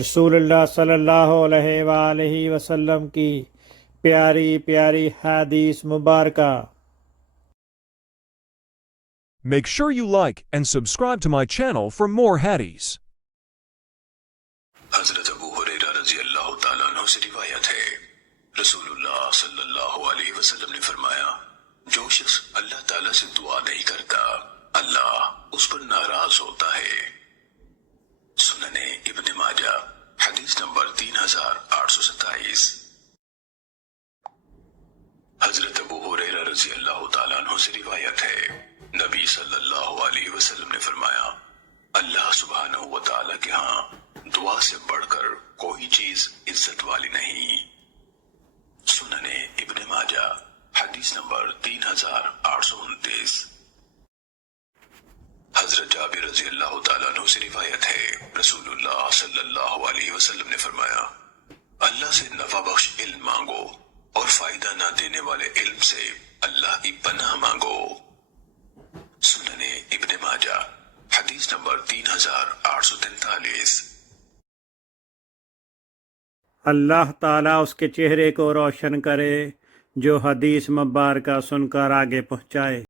رسول اللہ صلی اللہ علیہ وآلہ وسلم کی پیاری پیاری حدیث مبارکہ۔ Make sure you like and subscribe to my channel for more hadiths. حضرت ابو ہریرہ رضی اللہ تعالیٰ عنہ سے روایت ہے، رسول اللہ صلی اللہ علیہ وسلم نے فرمایا، جو شخص اللہ تعالیٰ سے دعا نہیں کرتا اللہ اس پر ناراض ہوتا ہے۔ سنن ابن ماجہ حدیث نمبر 3827۔ حضرت ابو ہریرہ رضی اللہ تعالیٰ عنہ سے روایت ہے، نبی صلی اللہ علیہ وسلم نے فرمایا، اللہ سبحانہ و تعالیٰ کے ہاں دعا سے بڑھ کر کوئی چیز عزت والی نہیں۔ سنن ابن ماجہ حدیث نمبر 3829۔ حضرت جابر رضی اللہ تعالیٰ عنہ سے روایت ہے، رسول اللہ صلی اللہ علیہ وسلم نے فرمایا، اللہ سے نفع بخش علم مانگو اور فائدہ نہ دینے والے علم سے اللہ کی پناہ مانگو۔ سنن ابن ماجہ حدیث نمبر 3843۔ اللہ تعالیٰ اس کے چہرے کو روشن کرے جو حدیث مبارکہ سن کر آگے پہنچائے۔